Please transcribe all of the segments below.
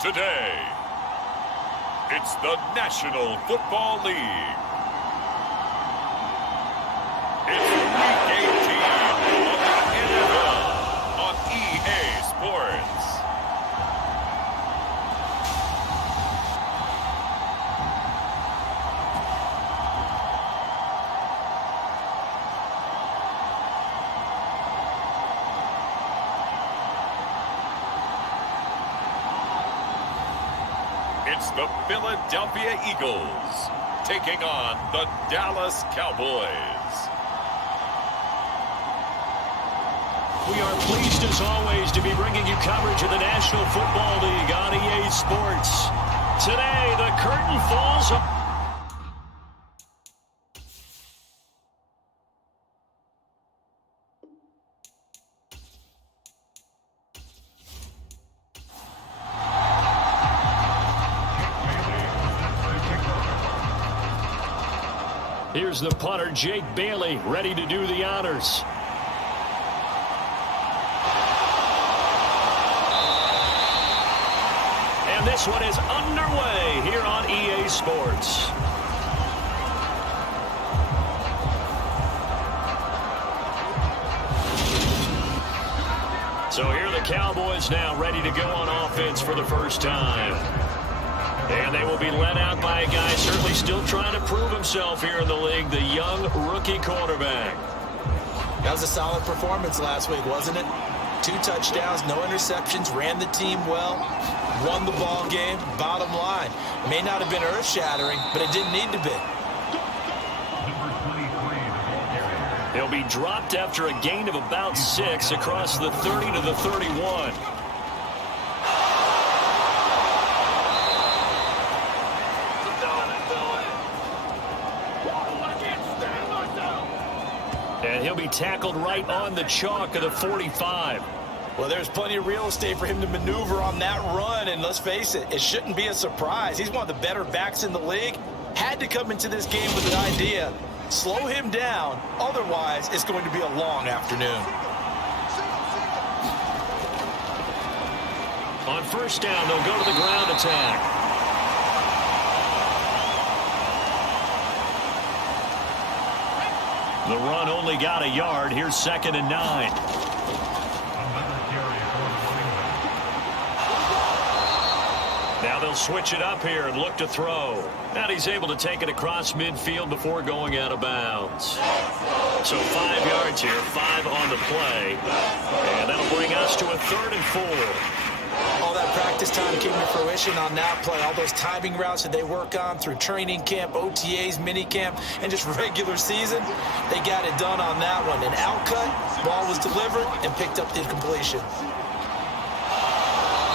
Today, it's the National Football League. It's Week 18 of the NFL on EA Sports. It's the Philadelphia Eagles taking on the Dallas Cowboys. We are pleased as always to be bringing you coverage of the National Football League on EA Sports. Today, the curtain falls up. Here's the punter, Jake Bailey, ready to do the honors. And this one is underway here on EA Sports. So here are the Cowboys now ready to go on offense for the first time. And they will be led out by a guy certainly still trying to prove himself here in the league, the young rookie quarterback. That was a solid performance last week, wasn't it? 2 touchdowns, no interceptions, ran the team well, won the ball game. Bottom line, may not have been earth-shattering, but it didn't need to be. He'll be dropped after a gain of about 6 across the 30 to the 31. And he'll be tackled right on the chalk of the 45. Well, there's plenty of real estate for him to maneuver on that run, and let's face it, it shouldn't be a surprise. He's one of the better backs in the league. Had to come into this game with an idea. Slow him down, otherwise it's going to be a long afternoon. On first down, they'll go to the ground attack. The run only got a yard. Here's 2nd and 9. Now they'll switch it up here and look to throw. And he's able to take it across midfield before going out of bounds. So 5 yards here, 5 on the play. And that'll bring us to a 3rd and 4. All that practice time came to fruition on that play. All those timing routes that they work on through training camp, OTAs, mini camp, and just regular season, they got it done on that one. An outcut, ball was delivered, and picked up the completion.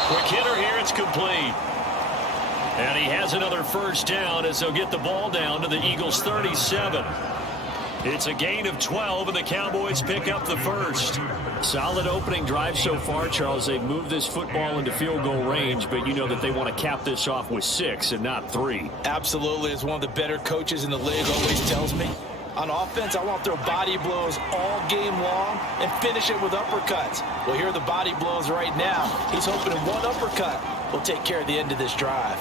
Quick hitter here, it's complete. And he has another first down as they'll get the ball down to the Eagles' 37. It's a gain of 12, and the Cowboys pick up the first. Solid opening drive so far, Charles. They've moved this football into field goal range, but you know that they want to cap this off with 6 and not 3. Absolutely. As one of the better coaches in the league always tells me, on offense, I want to throw body blows all game long and finish it with uppercuts. Well, here are the body blows right now. He's hoping one uppercut will take care of the end of this drive.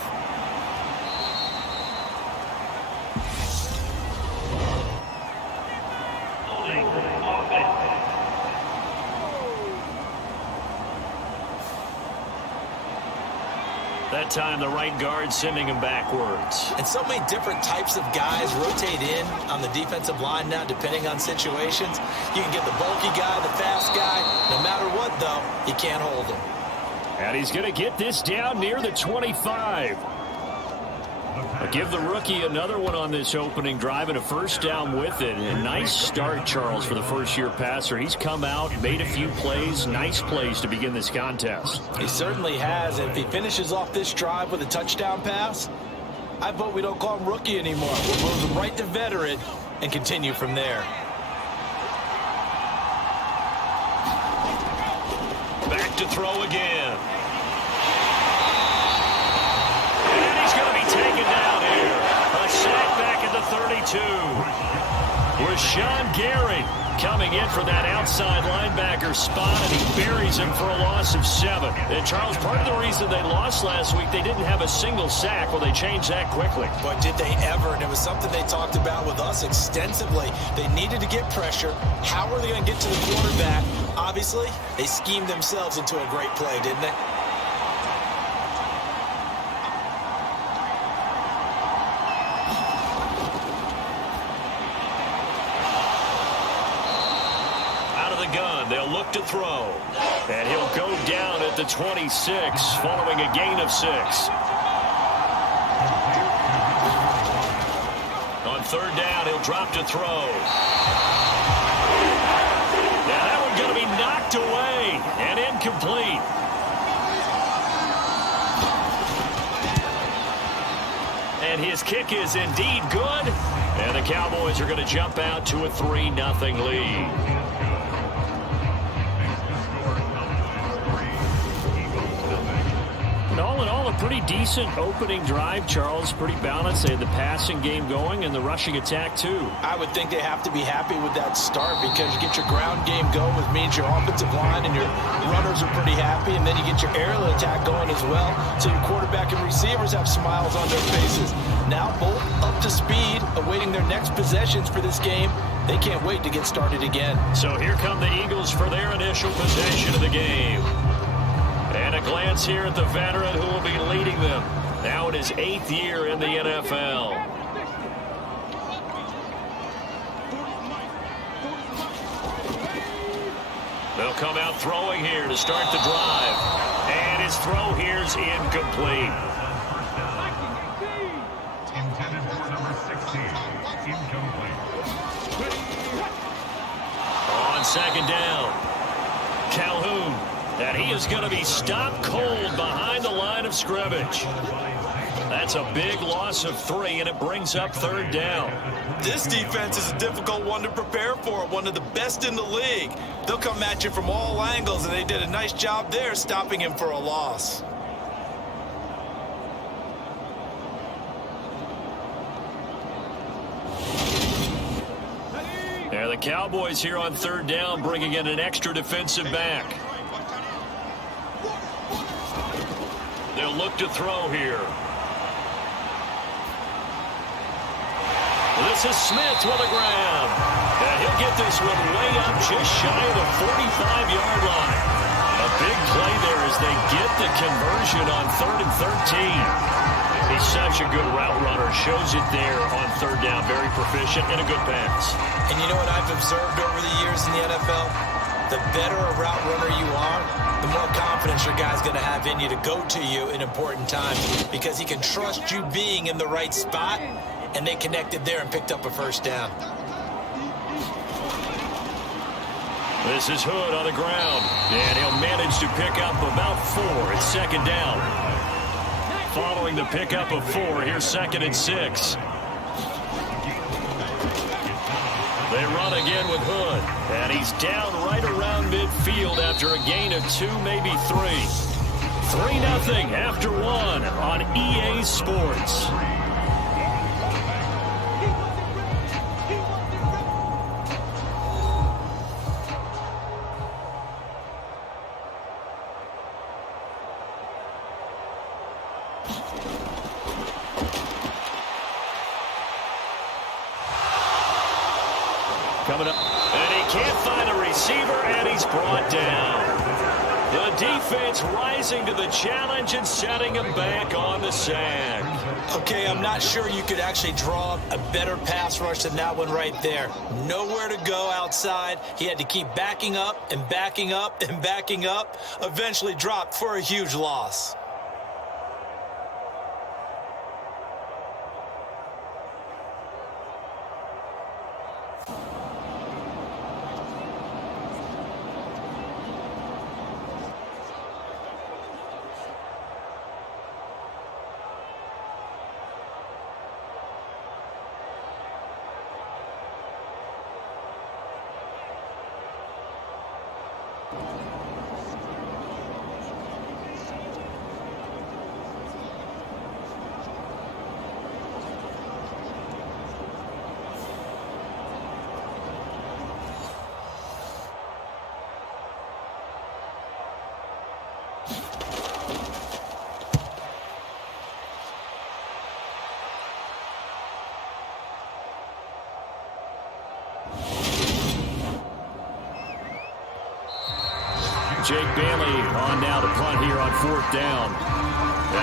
That time, the right guard sending him backwards. And so many different types of guys rotate in on the defensive line now, depending on situations. You can get the bulky guy, the fast guy. No matter what, though, you can't hold him. And he's going to get this down near the 25. I'll give the rookie another one on this opening drive and a first down with it. A nice start, Charles, for the first-year passer. He's come out, made a few plays, nice plays to begin this contest. He certainly has. And if he finishes off this drive with a touchdown pass, I vote we don't call him rookie anymore. We'll move him right to veteran and continue from there. Back to throw again. And he's going to be taken down here. A sack back at the 32. Rashawn Gary coming in for that outside linebacker spot, and he buries him for a loss of 7. And, Charles, part of the reason they lost last week, they didn't have a single sack. Well, they changed that quickly. But did they ever? And it was something they talked about with us extensively. They needed to get pressure. How are they going to get to the quarterback? Obviously, they schemed themselves into a great play, didn't they? They'll look to throw. And he'll go down at the 26 following a gain of 6. On third down, he'll drop to throw. Now that one's going to be knocked away and incomplete. And his kick is indeed good. And the Cowboys are going to jump out to a 3-0 lead. All in all, a pretty decent opening drive, Charles. Pretty balanced. They had the passing game going and the rushing attack, too. I would think they have to be happy with that start because you get your ground game going, which means your offensive line and your runners are pretty happy, and then you get your aerial attack going as well, so your quarterback and receivers have smiles on their faces. Now both up to speed, awaiting their next possessions for this game. They can't wait to get started again. So here come the Eagles for their initial possession of the game. And a glance here at the veteran who will be leading them. Now in his 8th year in the NFL. They'll come out throwing here to start the drive. And his throw here's incomplete. Intended for number 16. Incomplete. On second down, Calhoun. And he is going to be stopped cold behind the line of scrimmage. That's a big loss of 3, and it brings up third down. This defense is a difficult one to prepare for, one of the best in the league. They'll come at you from all angles, and they did a nice job there stopping him for a loss. There, the Cowboys here on third down, bringing in an extra defensive back. They'll look to throw here. This is Smith with a grab. And he'll get this one way up just shy of the 45-yard line. A big play there as they get the conversion on 3rd and 13. He's such a good route runner. Shows it there on third down. Very proficient and a good pass. And you know what I've observed over the years in the NFL? The better a route runner you are, the more confidence your guy's going to have in you to go to you in important times because he can trust you being in the right spot, and they connected there and picked up a first down. This is Hood on the ground, and he'll manage to pick up about 4. It's second down. Following the pickup of 4, here's 2nd and 6. They run again with Hood, and he's down right around midfield after a gain of 2, maybe 3. 3-0 after 1 on EA Sports. Coming up, and he can't find a receiver, and he's brought down. The defense rising to the challenge and setting him back on the sack. Okay, I'm not sure you could actually draw a better pass rush than that one right there. Nowhere to go outside. He had to keep backing up and backing up and backing up. Eventually dropped for a huge loss. Jake Bailey on now to punt here on 4th down,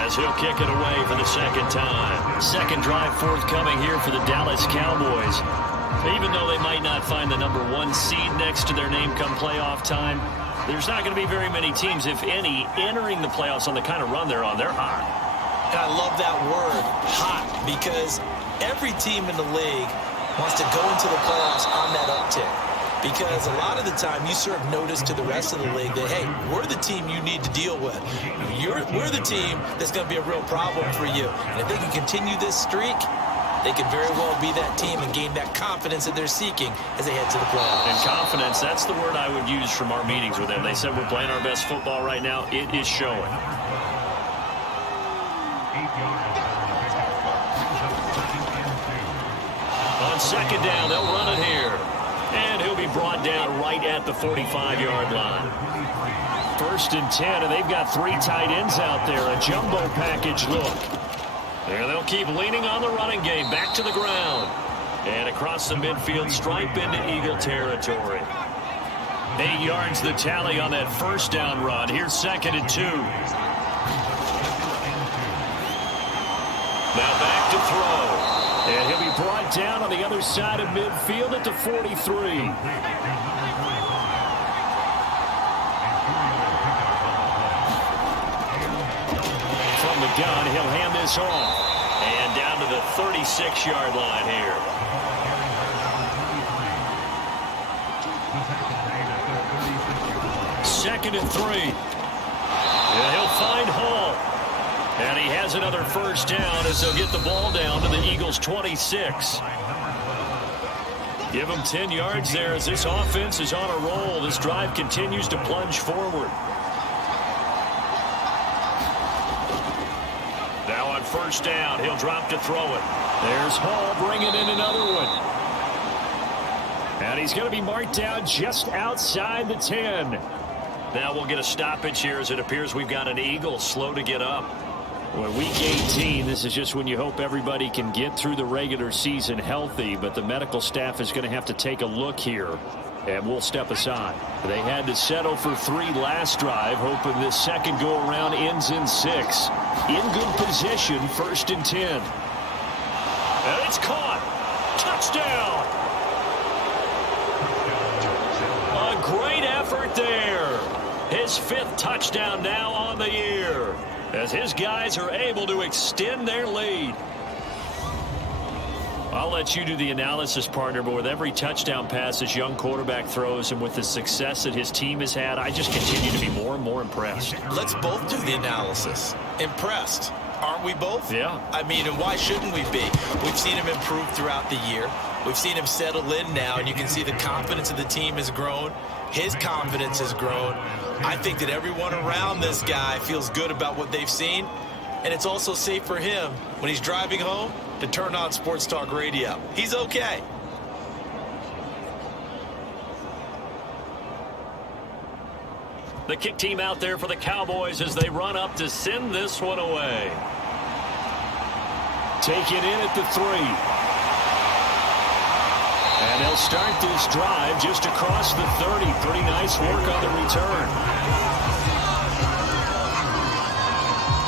as he'll kick it away for the second time. Second drive forthcoming here for the Dallas Cowboys. Even though they might not find the #1 seed next to their name come playoff time, there's not going to be very many teams, if any, entering the playoffs on the kind of run they're on. They're hot. And I love that word, hot, because every team in the league wants to go into the playoffs on that uptick. Because a lot of the time you serve notice to the rest of the league that, hey, we're the team you need to deal with. We're the team that's going to be a real problem for you. And if they can continue this streak, they could very well be that team and gain that confidence that they're seeking as they head to the playoffs. And confidence, that's the word I would use from our meetings with them. They said we're playing our best football right now. It is showing. On second down, they'll run it here. And he'll be brought down right at the 45-yard line. 1st and 10, and they've got 3 tight ends out there. A jumbo package look. There they'll keep leaning on the running game. Back to the ground. And across the midfield, stripe into Eagle territory. 8 yards the tally on that 1st down run. Here's 2nd and 2. Now back to throw. And he'll be brought down on the other side of midfield at the 43. From the gun, he'll hand this off. And down to the 36-yard line here. 2nd and 3. And he'll find Hall. And he has another 1st down as they'll get the ball down to the Eagles' 26. Give them 10 yards there as this offense is on a roll. This drive continues to plunge forward. Now on 1st down, he'll drop to throw it. There's Hall bringing in another one. And he's going to be marked down just outside the 10. Now we'll get a stoppage here as it appears we've got an Eagle slow to get up. Well, week 18, this is just when you hope everybody can get through the regular season healthy, but the medical staff is going to have to take a look here, and we'll step aside. They had to settle for 3 last drive, hoping this second go-around ends in 6. In good position, 1st and 10. And it's caught. Touchdown. A great effort there. His 5th touchdown now on the year, as his guys are able to extend their lead. I'll let you do the analysis, partner, but with every touchdown pass his young quarterback throws and with the success that his team has had, I just continue to be more and more impressed. Let's both do the analysis. Impressed. Aren't we both? Yeah. I mean, and why shouldn't we be? We've seen him improve throughout the year. We've seen him settle in now, and you can see the confidence of the team has grown. His confidence has grown. I think that everyone around this guy feels good about what they've seen, and it's also safe for him when he's driving home to turn on Sports Talk Radio. He's okay. The kick team out there for the Cowboys as they run up to send this one away. Take it in at the 3. And they'll start this drive just across the 30. Pretty nice work on the return.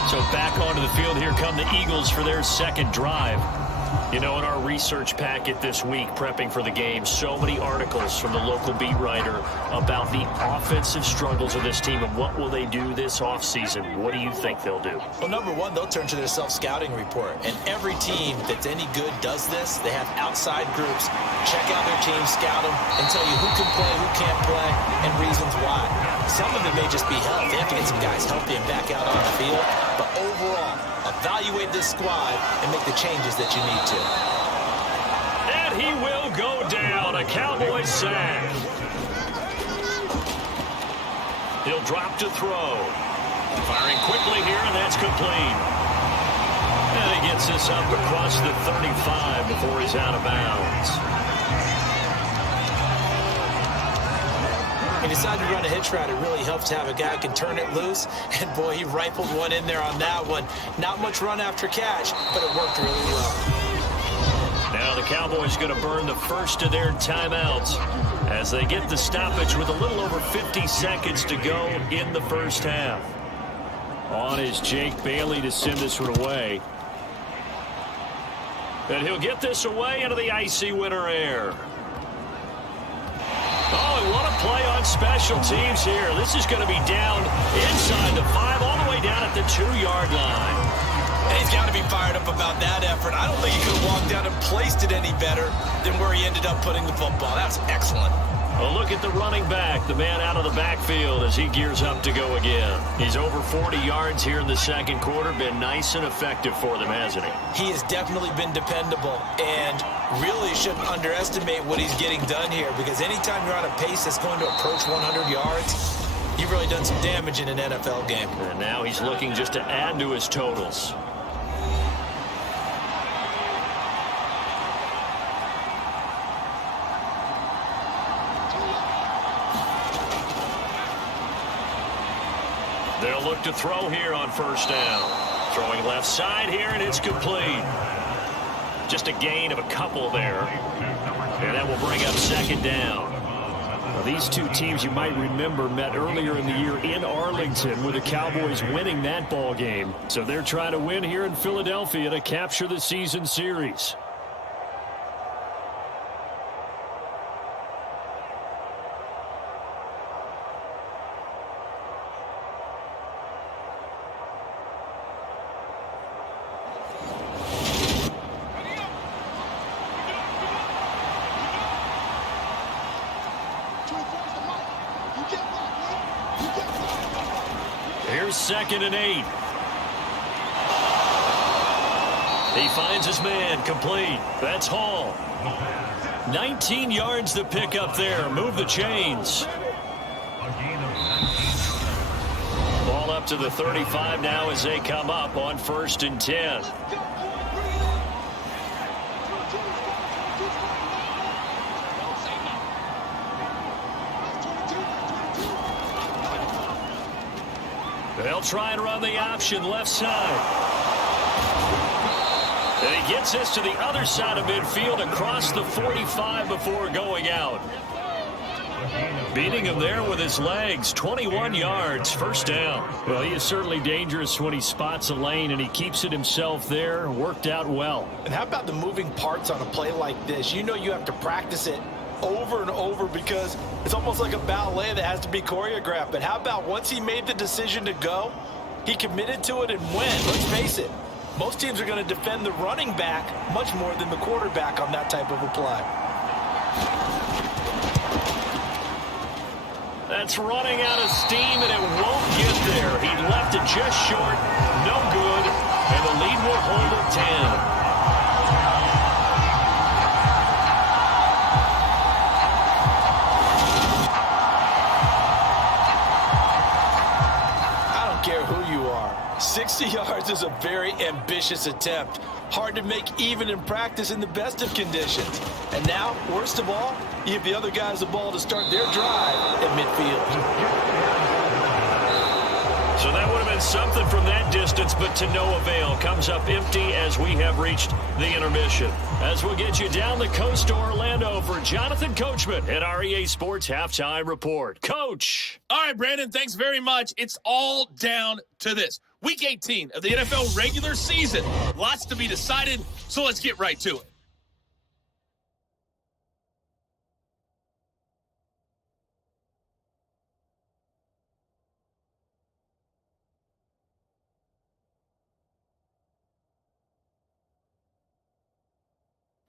So back onto the field, here come the Eagles for their second drive. You know, in our research packet this week, prepping for the game, so many articles from the local beat writer about the offensive struggles of this team and what will they do this offseason. What do you think they'll do? Well, number one, they'll turn to their self-scouting report. And every team that's any good does this. They have outside groups. Check out their team, scout them, and tell you who can play, who can't play, and reasons why. Some of it may just be health. They have to get some guys healthy and back out on the field. But overall, evaluate this squad and make the changes that you need to. And he will go down. A Cowboys sack. He'll drop to throw. Firing quickly here, and that's complete. And he gets this up across the 35 before he's out of bounds. He decided to run a hitch route. It really helps to have a guy who can turn it loose. And, boy, he rifled one in there on that one. Not much run after catch, but it worked really well. Now the Cowboys going to burn the first of their timeouts as they get the stoppage with a little over 50 seconds to go in the first half. On is Jake Bailey to send this one away. And he'll get this away into the icy winter air. Oh, and what a play on special teams here. This is going to be down inside the 5, all the way down at the 2-yard line. And he's got to be fired up about that effort. I don't think he could have walked down and placed it any better than where he ended up putting the football. That's excellent. Well, look at the running back, the man out of the backfield as he gears up to go again. He's over 40 yards here in the second quarter. Been nice and effective for them, hasn't he? He has definitely been dependable, and really shouldn't underestimate what he's getting done here, because anytime you're on a pace that's going to approach 100 yards, you've really done some damage in an NFL game. And now he's looking just to add to his totals. They'll look to throw here on first down. Throwing left side here, and it's complete. Just a gain of a couple there. And that will bring up second down. Now, these two teams, you might remember, met earlier in the year in Arlington with the Cowboys winning that ball game. So they're trying to win here in Philadelphia to capture the season series. Here's 2nd and 8. He finds his man, complete. That's Hall. 19 yards to pick up there. Move the chains. Ball up to the 35 now as they come up on 1st and 10. They'll try and run the option left side. And he gets this to the other side of midfield across the 45 before going out. Beating him there with his legs. 21 yards, first down. Well, he is certainly dangerous when he spots a lane, and he keeps it himself there. Worked out well. And how about the moving parts on a play like this? You know you have to practice it over and over because it's almost like a ballet that has to be choreographed. But how about once he made the decision to go, he committed to it and went. Let's face it, most teams are going to defend the running back much more than the quarterback on that type of a play. That's running out of steam, and it won't get there. He left it just short, no good, and the lead will hold at 10. I don't care who you are. 60 yards is a very ambitious attempt. Hard to make even in practice in the best of conditions. And now, worst of all, you give the other guys the ball to start their drive at midfield. So that would have been something from that distance, but to no avail. Comes up empty as we have reached the intermission. As we'll get you down the coast to Orlando for Jonathan Coachman at our EA Sports Halftime Report. Coach. All right, Brandon, thanks very much. It's all down to this. Week 18 of the NFL regular season. Lots to be decided, so let's get right to it.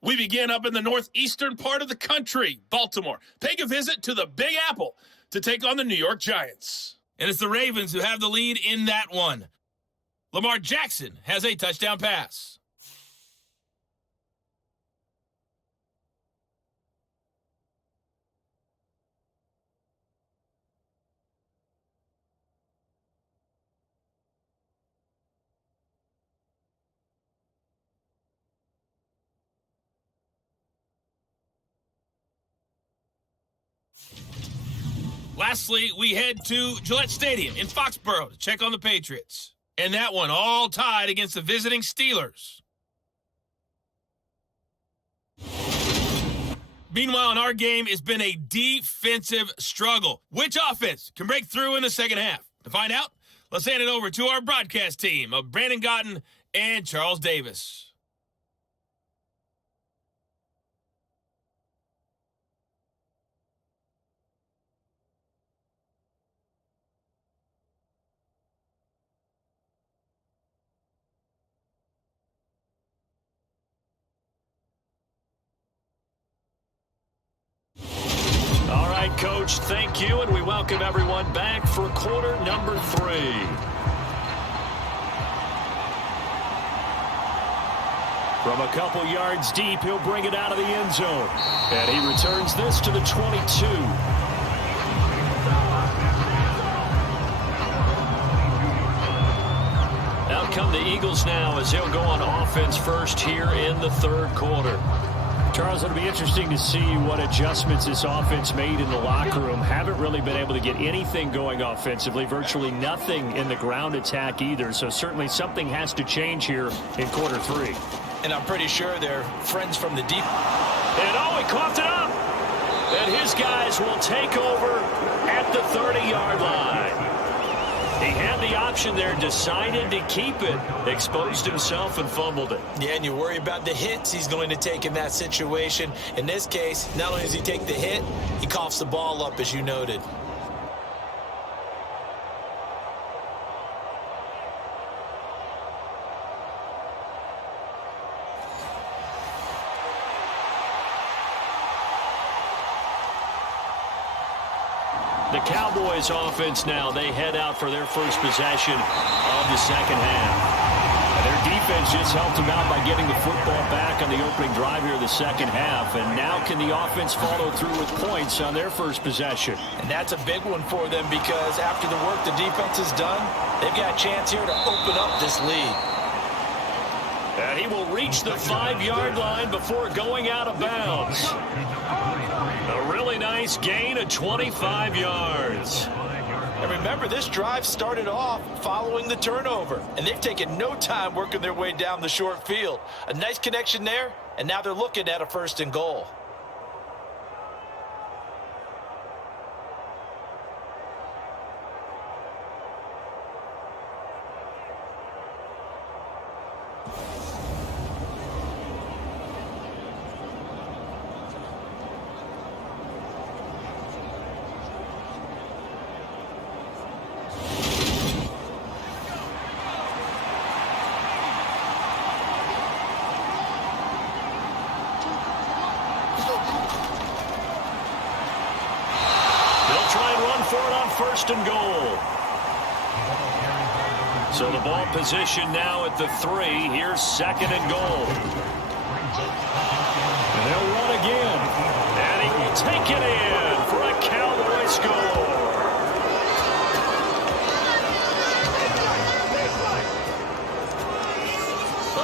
We begin up in the northeastern part of the country, Baltimore. Take a visit to the Big Apple to take on the New York Giants. And it's the Ravens who have the lead in that one. Lamar Jackson has a touchdown pass. Lastly, we head to Gillette Stadium in Foxborough to check on the Patriots. And that one all tied against the visiting Steelers. Meanwhile, in our game, it's been a defensive struggle. Which offense can break through in the second half? To find out, let's hand it over to our broadcast team of Brandon Gotten and Charles Davis. All right, Coach, thank you, and we welcome everyone back for quarter number 3. From a couple yards deep, he'll bring it out of the end zone. And he returns this to the 22. Out come the Eagles now as they'll go on offense first here in the third quarter. Charles, it'll be interesting to see what adjustments this offense made in the locker room. Haven't really been able to get anything going offensively, virtually nothing in the ground attack either. So certainly something has to change here in quarter 3. And I'm pretty sure they're friends from the deep. And oh, he coughed it up. And his guys will take over at the 30-yard line. He had the option there, decided to keep it, exposed himself and fumbled it. Yeah, and you worry about the hits he's going to take in that situation. In this case, not only does he take the hit, he coughs the ball up, as you noted. The Cowboys offense now, they head out for their first possession of the second half. And their defense just helped them out by getting the football back on the opening drive here of the second half. And now can the offense follow through with points on their first possession? And that's a big one for them because after the work the defense has done, they've got a chance here to open up this lead. And he will reach the 5-yard line before going out of bounds. A really nice gain of 25 yards. And remember, this drive started off following the turnover, and they've taken no time working their way down the short field. A nice connection there, and now they're looking at a 1st and goal. First and goal. So the ball position now at the 3. Here's 2nd and goal. And they'll run again. And he will take it in for a Cowboy score.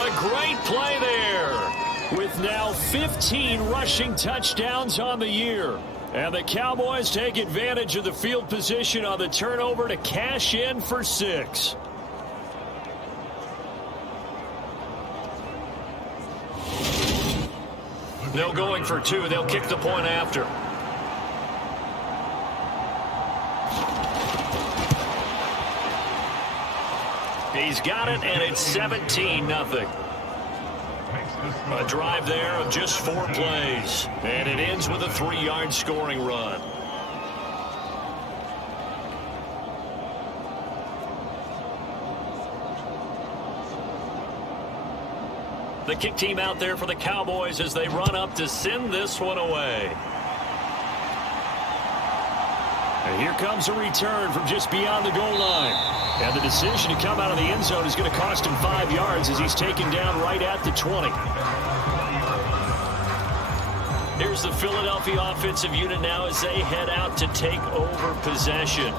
A great play there. With now 15 rushing touchdowns on the year. And the Cowboys take advantage of the field position on the turnover to cash in for 6. They're going for 2. They'll kick the point after. He's got it, and it's 17-0. A drive there of just 4 plays. And it ends with a 3-yard scoring run. The kick team out there for the Cowboys as they run up to send this one away. And here comes a return from just beyond the goal line. And the decision to come out of the end zone is going to cost him 5 yards as he's taken down right at the 20. Here's the Philadelphia offensive unit now as they head out to take over possession.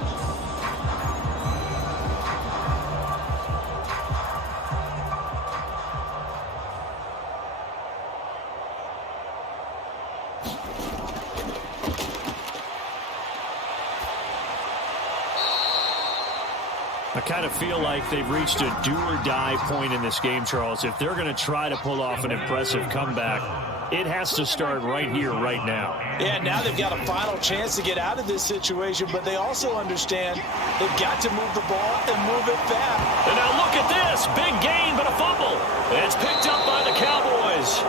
I kind of feel like they've reached a do-or-die point in this game, Charles. If they're going to try to pull off an impressive comeback, it has to start right here, right now. Yeah, now they've got a final chance to get out of this situation, but they also understand they've got to move the ball and move it fast. And now look at this. Big gain, but a fumble. It's picked up by the Cowboys.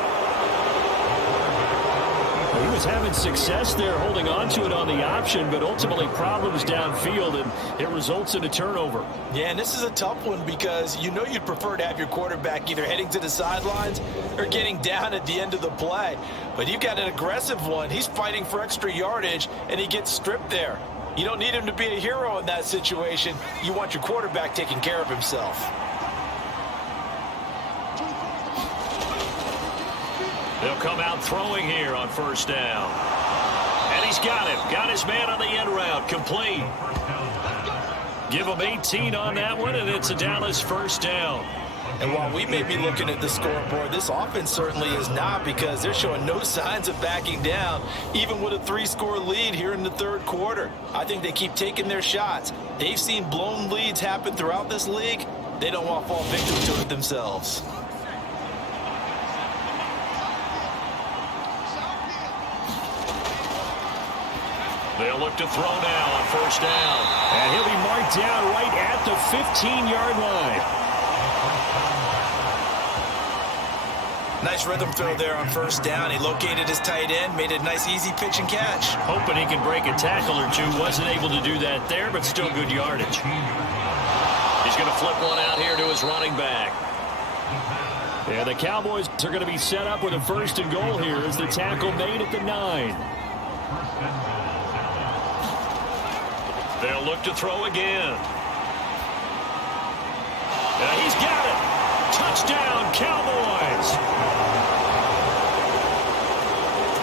He was having success there holding on to it on the option, but ultimately problems downfield, and it results in a turnover. Yeah, and this is a tough one because you know you'd prefer to have your quarterback either heading to the sidelines or getting down at the end of the play. But you've got an aggressive one. He's fighting for extra yardage, and he gets stripped there. You don't need him to be a hero in that situation. You want your quarterback taking care of himself. They'll come out throwing here on first down. And he's got him. Got his man on the end route. Complete. Give him 18 on that one, and it's a Dallas first down. And while we may be looking at the scoreboard, this offense certainly is not, because they're showing no signs of backing down, even with a 3-score lead here in the third quarter. I think they keep taking their shots. They've seen blown leads happen throughout this league. They don't want to fall victim to it themselves. They'll look to throw now on first down. And he'll be marked down right at the 15-yard line. Nice rhythm throw there on first down. He located his tight end, made a nice easy pitch and catch. Hoping he can break a tackle or two. Wasn't able to do that there, but still good yardage. He's going to flip one out here to his running back. Yeah, the Cowboys are going to be set up with a first and goal here as the tackle made at the 9. They'll look to throw again. He's got it. Touchdown, Cowboys.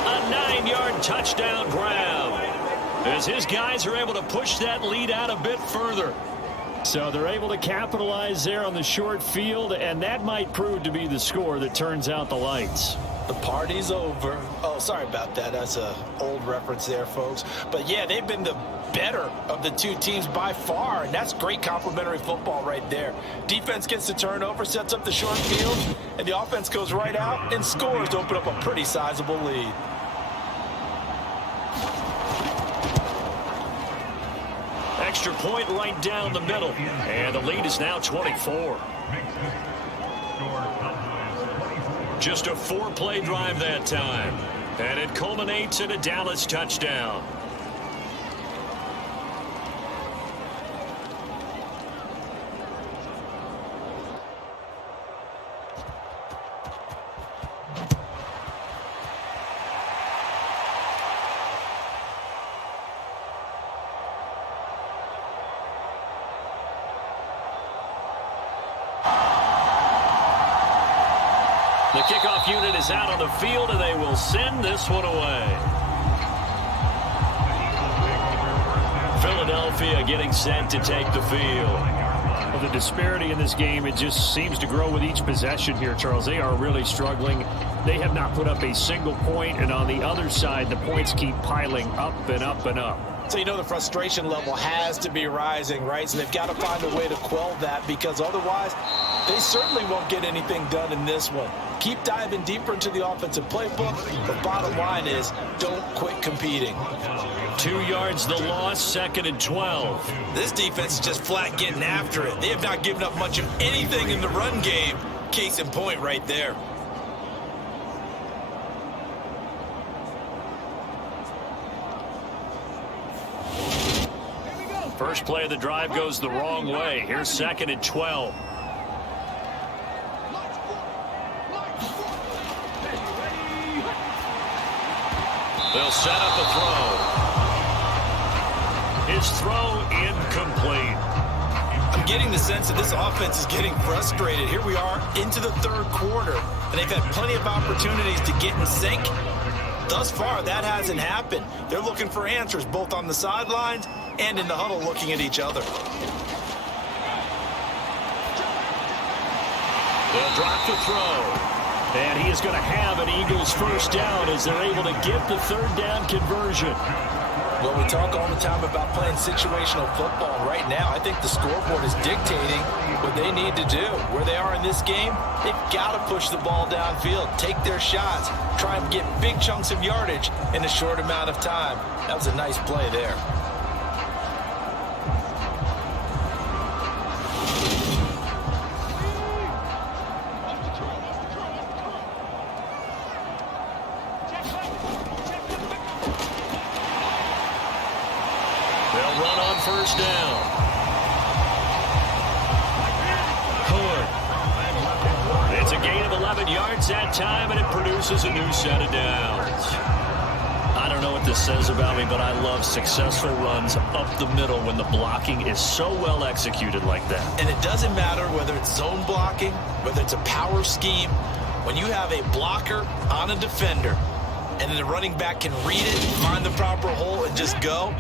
A 9-yard touchdown grab as his guys are able to push that lead out a bit further. So they're able to capitalize there on the short field, and that might prove to be the score that turns out the lights. The party's over. Oh, sorry about that. That's an old reference there, folks. But, yeah, they've been the better of the two teams by far, and that's great complementary football right there. Defense gets the turnover, sets up the short field, and the offense goes right out and scores to open up a pretty sizable lead. Extra point right down the middle, and the lead is now 24. Just a 4-play drive that time, and it culminates in a Dallas touchdown. The kickoff unit is out on the field, and they will send this one away. Philadelphia getting set to take the field. Well, the disparity in this game, it just seems to grow with each possession here, Charles. They are really struggling. They have not put up a single point, and on the other side, the points keep piling up and up and up. So you know the frustration level has to be rising, right? So they've got to find a way to quell that, because otherwise they certainly won't get anything done in this one. Keep diving deeper into the offensive playbook. The bottom line is don't quit competing. 2 yards the loss, 2nd and 12. This defense is just flat getting after it. They have not given up much of anything in the run game. Case in point right there. First play of the drive goes the wrong way. Here's 2nd and 12. They'll set up a throw. His throw incomplete. I'm getting the sense that this offense is getting frustrated. Here we are into the third quarter, and they've had plenty of opportunities to get in sync. Thus far, that hasn't happened. They're looking for answers both on the sidelines and in the huddle, looking at each other. They'll drop the throw. And he is going to have an Eagles first down as they're able to get the third down conversion. Well, we talk all the time about playing situational football. And right now, I think the scoreboard is dictating what they need to do. Where they are in this game, they've got to push the ball downfield, take their shots, try and get big chunks of yardage in a short amount of time. That was a nice play there. They'll run on first down. Hood. It's a gain of 11 yards that time, and it produces a new set of downs. I don't know what this says about me, but I love successful runs up the middle when the blocking is so well executed like that. And it doesn't matter whether it's zone blocking, whether it's a power scheme. When you have a blocker on a defender, and then the running back can read it, find the proper hole, and just go,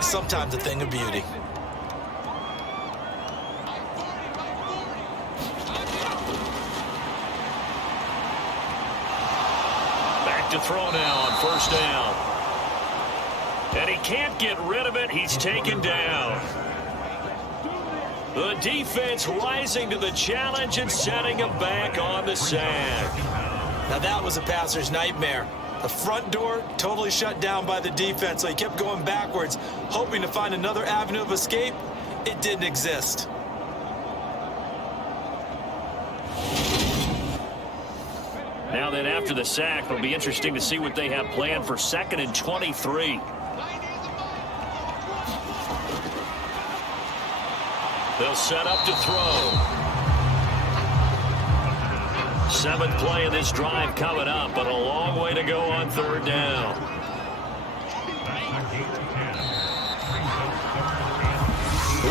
sometimes a thing of beauty. Back to throw now on first down. And he can't get rid of it. He's taken down. The defense rising to the challenge and setting him back on the sack. Now that was a passer's nightmare. The front door totally shut down by the defense, so he kept going backwards, hoping to find another avenue of escape. It didn't exist. Now then, after the sack, it'll be interesting to see what they have planned for 2nd and 23. They'll set up to throw. 7th play of this drive coming up, but a long way to go on 3rd down.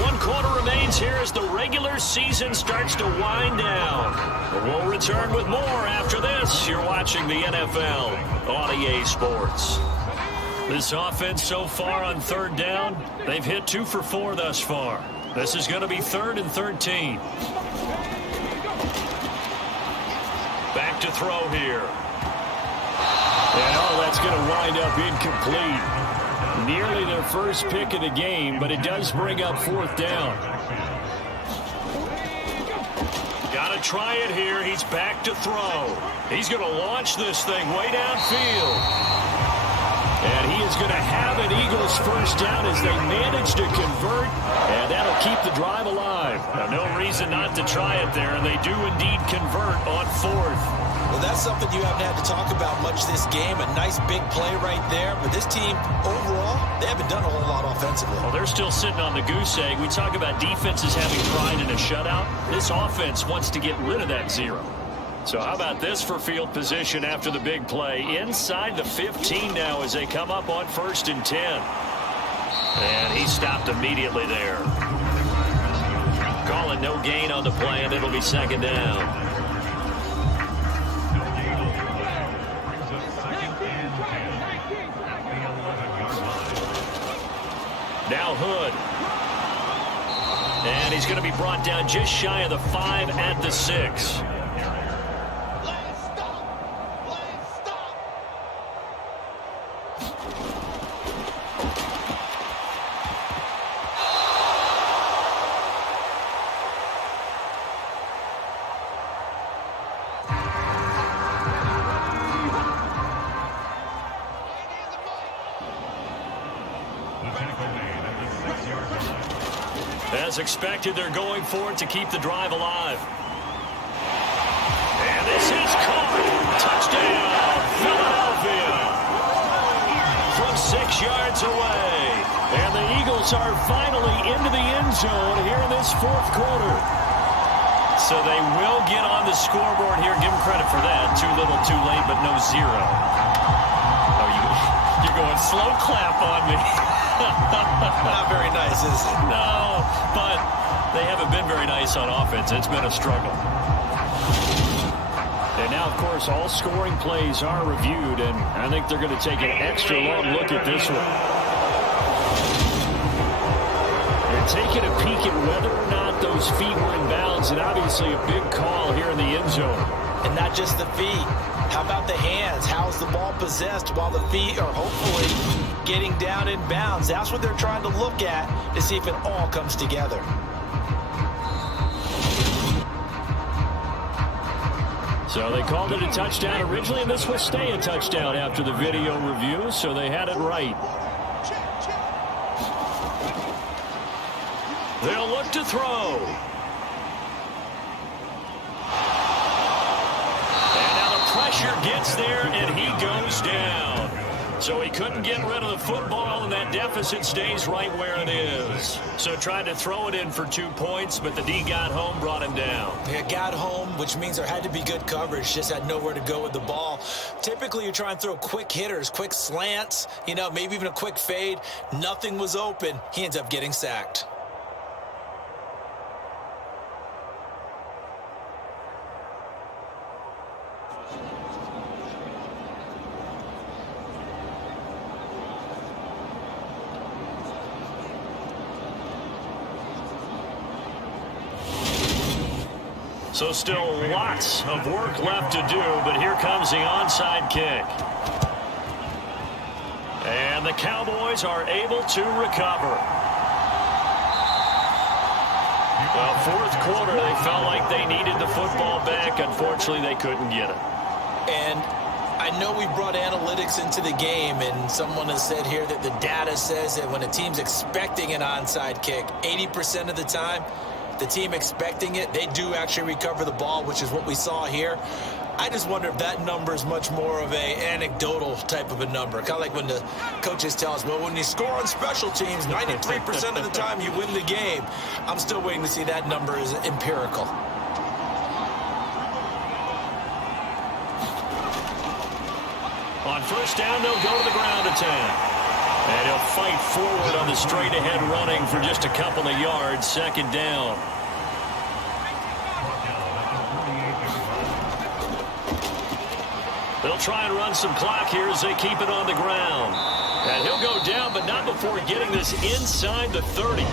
One quarter remains here as the regular season starts to wind down. We'll return with more after this. You're watching the NFL on EA Sports. This offense so far on 3rd down, they've hit 2 for 4 thus far. This is going to be 3rd and 13. Back to throw here. And that's going to wind up incomplete. Nearly their first pick of the game, but it does bring up 4th down. Got to try it here. He's back to throw. He's going to launch this thing way downfield. And he is going to have an Eagles first down as they manage to convert, and that'll keep the drive alive. Now, no reason not to try it there, and they do indeed convert on 4th. Well, that's something you haven't had to talk about much this game. A nice big play right there. But this team, overall, they haven't done a whole lot offensively. Well, they're still sitting on the goose egg. We talk about defenses having pride in a shutout. This offense wants to get rid of that 0. So how about this for field position after the big play? Inside the 15 now as they come up on 1st and 10. And he stopped immediately there. Calling no gain on the play, and it'll be 2nd down. Now Hood. And he's going to be brought down just shy of the 5 at the 6. As expected, they're going for it to keep the drive alive. And this is caught. Touchdown, Philadelphia. From 6 yards away. And the Eagles are finally into the end zone here in this 4th quarter. So they will get on the scoreboard here. Give them credit for that. Too little, too late, but no 0. Oh, you're going slow clap on me. Not very nice, is it? No, but they haven't been very nice on offense. It's been a struggle. And now, of course, all scoring plays are reviewed, and I think they're going to take an extra long look at this one. They're taking a peek at whether or not those feet were in bounds, and obviously a big call here in the end zone. And not just the feet. How about the hands? How's the ball possessed while the feet are hopefully getting down in bounds. That's what they're trying to look at to see if it all comes together. So they called it a touchdown originally, and this will stay a touchdown after the video review, so they had it right. They'll look to throw. And now the pressure gets there, and he goes down. So he couldn't get rid of the football, and that deficit stays right where it is. So tried to throw it in for 2 points, but the D got home, brought him down. Yeah, got home, which means there had to be good coverage. Just had nowhere to go with the ball. Typically, you try and throw quick hitters, quick slants, maybe even a quick fade. Nothing was open. He ends up getting sacked. So still lots of work left to do, but here comes the onside kick. And the Cowboys are able to recover. Well, fourth quarter, they felt like they needed the football back. Unfortunately, they couldn't get it. And I know we brought analytics into the game, and someone has said here that the data says that when a team's expecting an onside kick, 80% of the time, the team expecting it, they do actually recover the ball, which is what we saw here. I just wonder if that number is much more of a anecdotal type of a number. Kind of like when the coaches tell us, well, when you score on special teams, 93% of the time you win the game. I'm still waiting to see that number is empirical. On first down, they'll go to the ground attack. And he'll fight forward on the straight-ahead running for just a couple of yards. Second down. They'll try and run some clock here as they keep it on the ground. And he'll go down, but not before getting this inside the 30.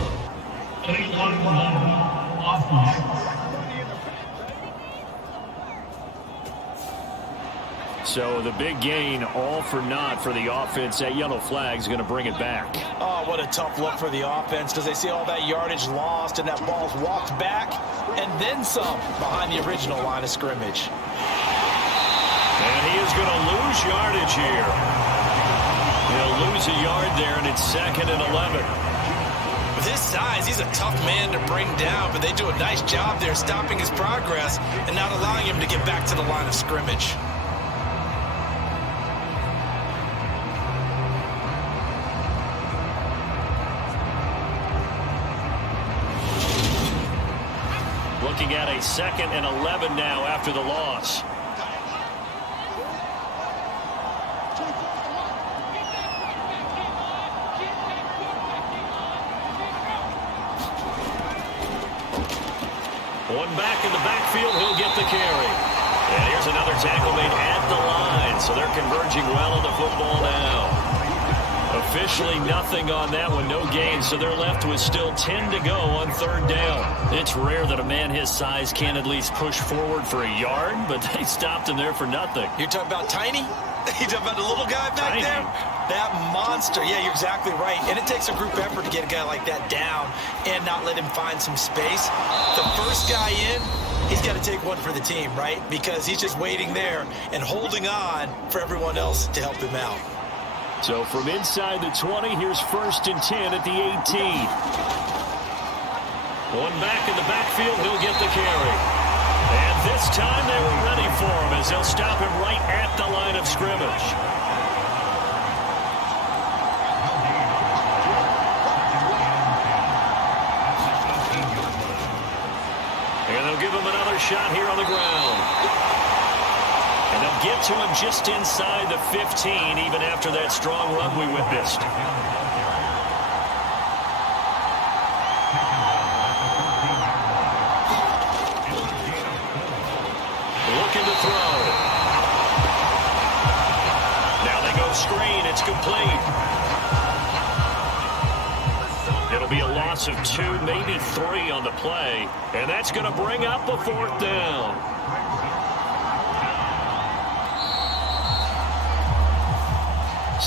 So the big gain, all for naught for the offense. That yellow flag is going to bring it back. Oh, what a tough look for the offense, because they see all that yardage lost and that ball's walked back and then some behind the original line of scrimmage. And he is going to lose yardage here. He'll lose a yard there, and it's 2nd and 11. With his size, he's a tough man to bring down, but they do a nice job there stopping his progress and not allowing him to get back to the line of scrimmage. Looking at a 2nd and 11 now after the loss. One back in the backfield, he'll get the carry. And here's another tackle made at the line. So they're converging well on the football now. Officially nothing on that one, no gain, so they're left with still 10 to go on 3rd down. It's rare that a man his size can at least push forward for a yard, but they stopped him there for nothing. You're talking about Tiny? You talking about the little guy back there? That monster. Yeah, you're exactly right. And it takes a group effort to get a guy like that down and not let him find some space. The first guy in, he's got to take one for the team, right? Because he's just waiting there and holding on for everyone else to help him out. So from inside the 20, here's 1st and 10 at the 18. One back in the backfield, he'll get the carry. And this time they were ready for him as they'll stop him right at the line of scrimmage. And they'll give him another shot here on the ground. And they'll get to him just inside the 15, even after that strong run we witnessed. Looking to throw. Now they go screen. It's complete. It'll be a loss of 2, maybe 3 on the play. And that's going to bring up a 4th down.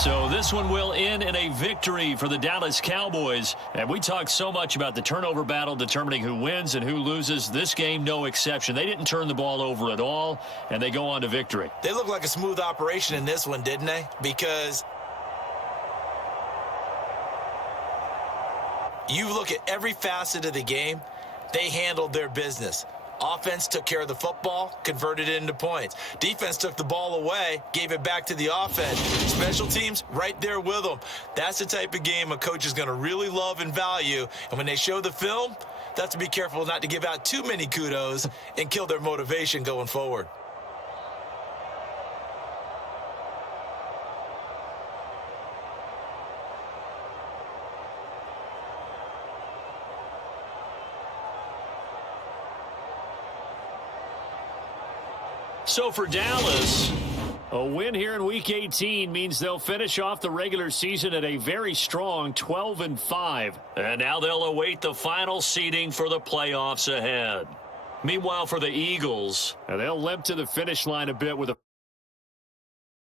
So this one will end in a victory for the Dallas Cowboys. And we talk so much about the turnover battle determining who wins and who loses. This game, no exception. They didn't turn the ball over at all, and they go on to victory. They look like a smooth operation in this one, didn't they? Because you look at every facet of the game, they handled their business. Offense took care of the football, converted it into points. Defense took the ball away, gave it back to the offense. Special teams, right there with them. That's the type of game a coach is going to really love and value. And when they show the film, they have to be careful not to give out too many kudos and kill their motivation going forward. So for Dallas, a win here in Week 18 means they'll finish off the regular season at a very strong 12-5. And now they'll await the final seeding for the playoffs ahead. Meanwhile, for the Eagles, they'll limp to the finish line a bit with a